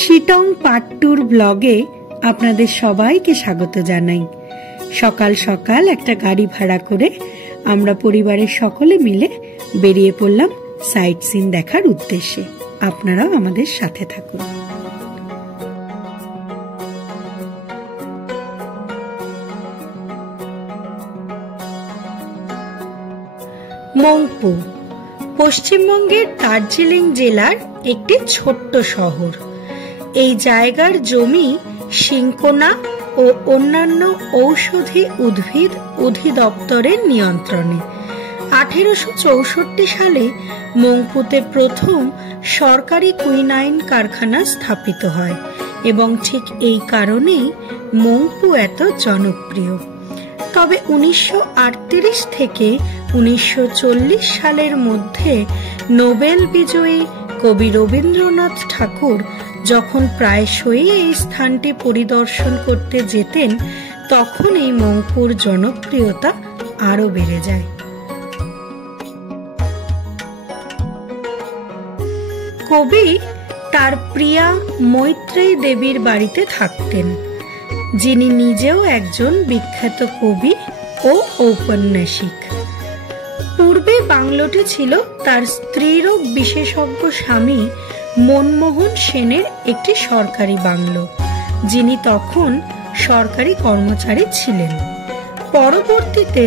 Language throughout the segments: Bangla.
শিটং পার্ট 2 ব্লগে আপনাদের সবাইকে স্বাগত জানাই। সকাল সকাল একটা গাড়ি ভাড়া করে আমরা পরিবারের সকলে মিলে বেরিয়ে পড়লাম সাইট সিন দেখার উদ্দেশ্যে। আপনারাও আমাদের সাথে থাকুন। মংপু পশ্চিমবঙ্গের দার্জিলিং জেলার একটি ছোট্ট শহর। এই জায়গার জমি সিংকোনা ও অন্যান্য ঔষধি উদ্ভিদ অধিদপ্তরের নিয়ন্ত্রণে। 1864 সালে মংপুতে প্রথম সরকারি কুইনাইন কারখানা স্থাপিত হয় এবং ঠিক এই কারণেই মংপু এত জনপ্রিয়। তবে 1938 থেকে 1940 সালের মধ্যে নোবেল বিজয়ী কবি রবীন্দ্রনাথ ঠাকুর যখন প্রায়শই এই স্থানটি পরিদর্শন করতে যেতেন, তখন এই মংপুর জনপ্রিয়তা আরো বেড়ে যায়। কবি তার প্রিয়া মৈত্রেয়ী দেবীর বাড়িতে থাকতেন, যিনি নিজেও একজন বিখ্যাত কবি ও ঔপন্যাসিক। পূর্বে বাংলোটি ছিল তার স্ত্রীরোগ বিশেষজ্ঞ স্বামী মনমোহন সেনের একটি সরকারি বাংলো, যিনি তখন সরকারি কর্মচারী ছিলেন। পরবর্তীতে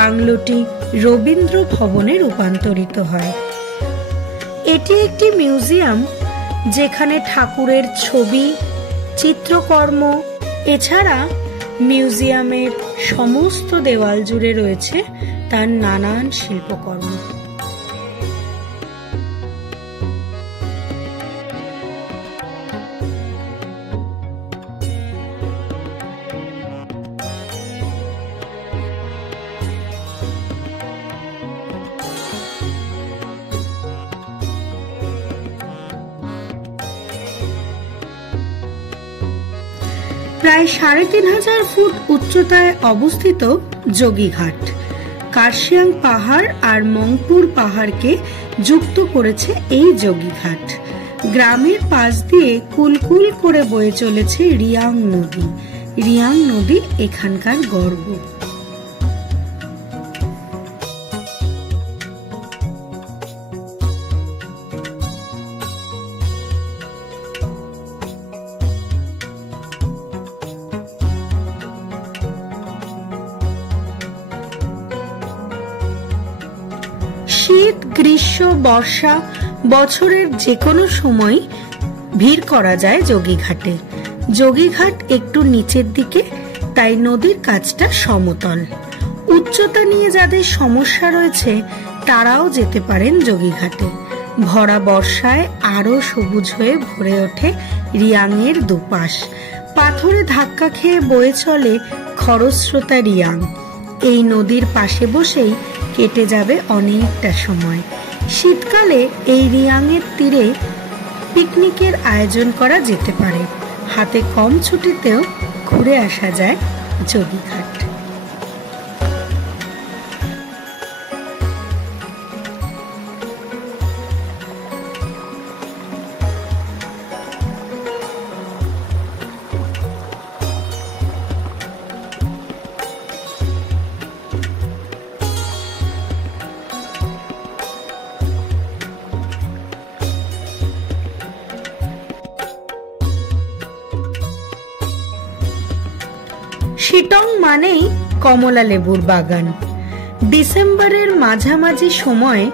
বাংলোটি রবীন্দ্র ভবনে রূপান্তরিত হয়। এটি একটি মিউজিয়াম, যেখানে ঠাকুরের ছবি, চিত্রকর্ম, এছাড়া মিউজিয়ামের সমস্ত দেওয়াল জুড়ে রয়েছে তার নানান শিল্পকর্ম। প্রায় 3500 ফুট উচ্চতায় অবস্থিত যোগীঘাট কার্শিয়াং পাহাড় আর মংপুর পাহাড়কে যুক্ত করেছে এই যোগীঘাট। গ্রামের পাশ দিয়ে কুলকুল করে বয়ে চলেছে রিয়াং নদী। রিয়াং নদী এখানকার গর্ব। শীত, গ্রীষ্ম, বর্ষা, বছরের যে কোনো সময় ভিড় করা যায় যোগীঘাটে। যোগীঘাট একটু নিচের দিকে, তাই নদীর কাছটা সমতল। উচ্চতা নিয়ে যাদের সমস্যা রয়েছে তারাও যেতে পারেন যোগীঘাটে। ভরা বর্ষায় আরো সবুজ হয়ে ভরে ওঠে রিয়াংয়ের দুপাশ। পাথরে ধাক্কা খেয়ে বয়ে চলে খরস্রোতা রিয়াং। এই নদীর পাশে বসেই কেটে যাবে অনেকটা সময়। শীতকালে এই রিয়াংয়ের তীরে পিকনিকের আয়োজন করা যেতে পারে। হাতে কম ছুটিতেও ঘুরে আসা যায় যোগীঘাট। শিটং মানেই কমলা লেবুর বাগান। ডিসেম্বরের মাঝামাঝি সময়ে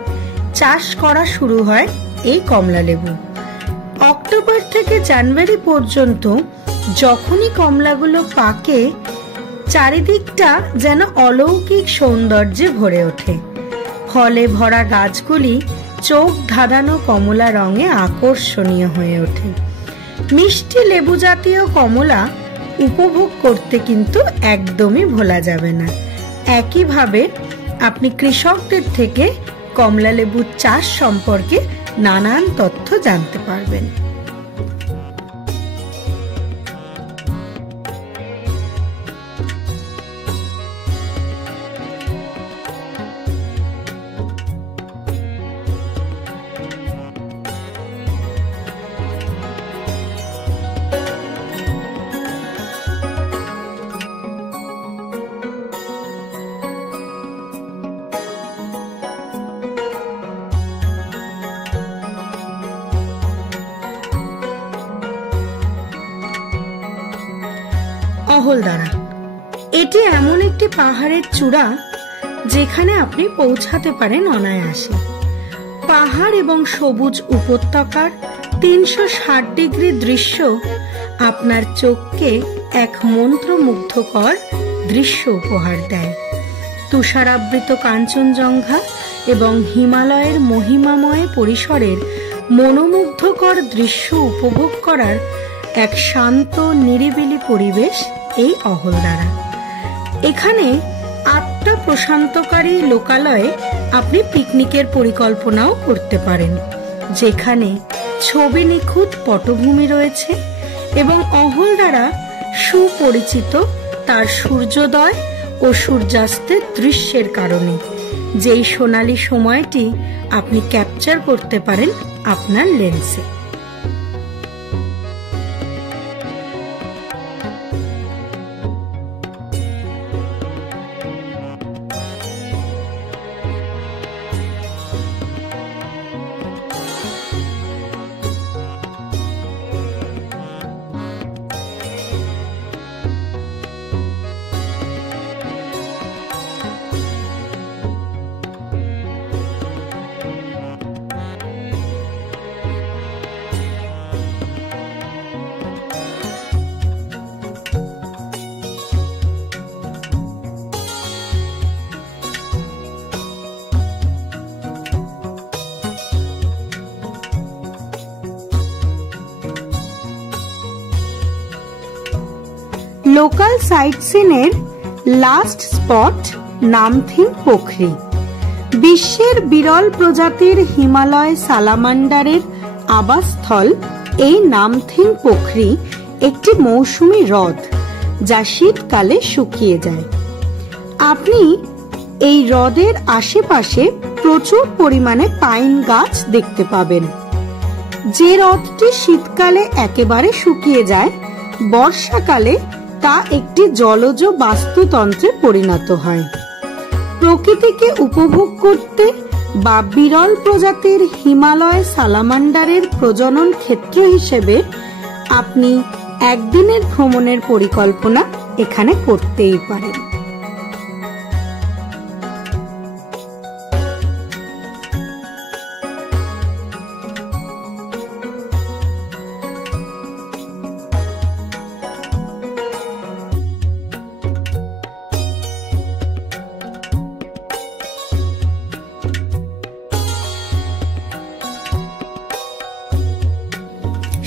চাষ করা শুরু হয় এই কমলা লেবু। অক্টোবর থেকে জানুয়ারি পর্যন্ত যখনই কমলাগুলো পাকে, চারিদিকটা যেন অলৌকিক সৌন্দর্যে ভরে ওঠে। ফলে ভরা গাছগুলি চোখ ধাঁধানো কমলা রঙে আকর্ষণীয় হয়ে ওঠে। মিষ্টি লেবু জাতীয় কমলা উপভোগ করতে কিন্তু একদমই ভোলা যাবে না। একইভাবে আপনি কৃষকদের থেকে কমলা লেবুর চাষ সম্পর্কে নানান তথ্য জানতে পারবেন। অহলদারা। এটি এমন একটি পাহাড়ের চূড়া যেখানে আপনি পৌঁছাতে পারেন অনায়াসে। পাহাড় এবং সবুজ উপত্যকার 360 ডিগ্রি দৃশ্য আপনার চোখকে এক মন্ত্রমুগ্ধকর দৃশ্য উপহার দেয়। তুষারাবৃত কাঞ্চনজঙ্ঘা এবং হিমালয়ের মহিমাময় পরিসরের মনোমুগ্ধকর দৃশ্য উপভোগ করার এক শান্ত নিরিবিলি পরিবেশ এই অহলদারা। এখানে 8টা প্রশান্তকারী লোকালয়ে আপনি পিকনিকের পরিকল্পনাও করতে পারেন, যেখানে ছবি নিখুঁত পটভূমি রয়েছে এবং অহলদারা সুপরিচিত তার সূর্যোদয় ও সূর্যাস্তের দৃশ্যের কারণে, যেই সোনালী সময়টি আপনি ক্যাপচার করতে পারেন আপনার লেন্সে। লোকাল সাইট সিনের লাস্ট স্পট নামথিং পোখরি। বিশ্বের বিরল প্রজাতির হিমালয় সালামান্ডারের আবাসস্থল এই নামথিং পোখরি একটি মৌসুমী হ্রদ যা শীতকালে শুকিয়ে যায়। আপনি এই হ্রদের আশেপাশে প্রচুর পরিমাণে পাইন গাছ দেখতে পাবেন। যে হ্রদটি শীতকালে একেবারে শুকিয়ে যায়, বর্ষাকালে তা একটি জলজ বাস্তুতন্ত্রে পরিণত হয়। প্রকৃতিকে উপভোগ করতে বা বিরল প্রজাতির হিমালয় সালামান্ডারের প্রজনন ক্ষেত্র হিসেবে আপনি একদিনের ভ্রমণের পরিকল্পনা এখানে করতেই পারেন।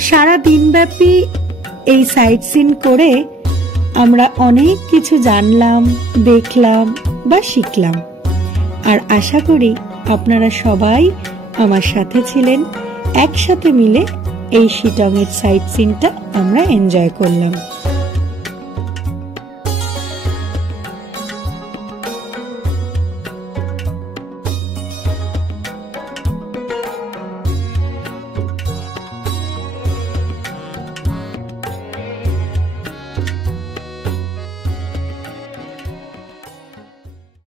সারা দিনব্যাপী এই সাইট সিন করে আমরা অনেক কিছু জানলাম, দেখলাম বা শিখলাম। আর আশা করি আপনারা সবাই আমার সাথে ছিলেন। একসাথে মিলে এই শিটংয়ের সাইট সিনটা আমরা এনজয় করলাম।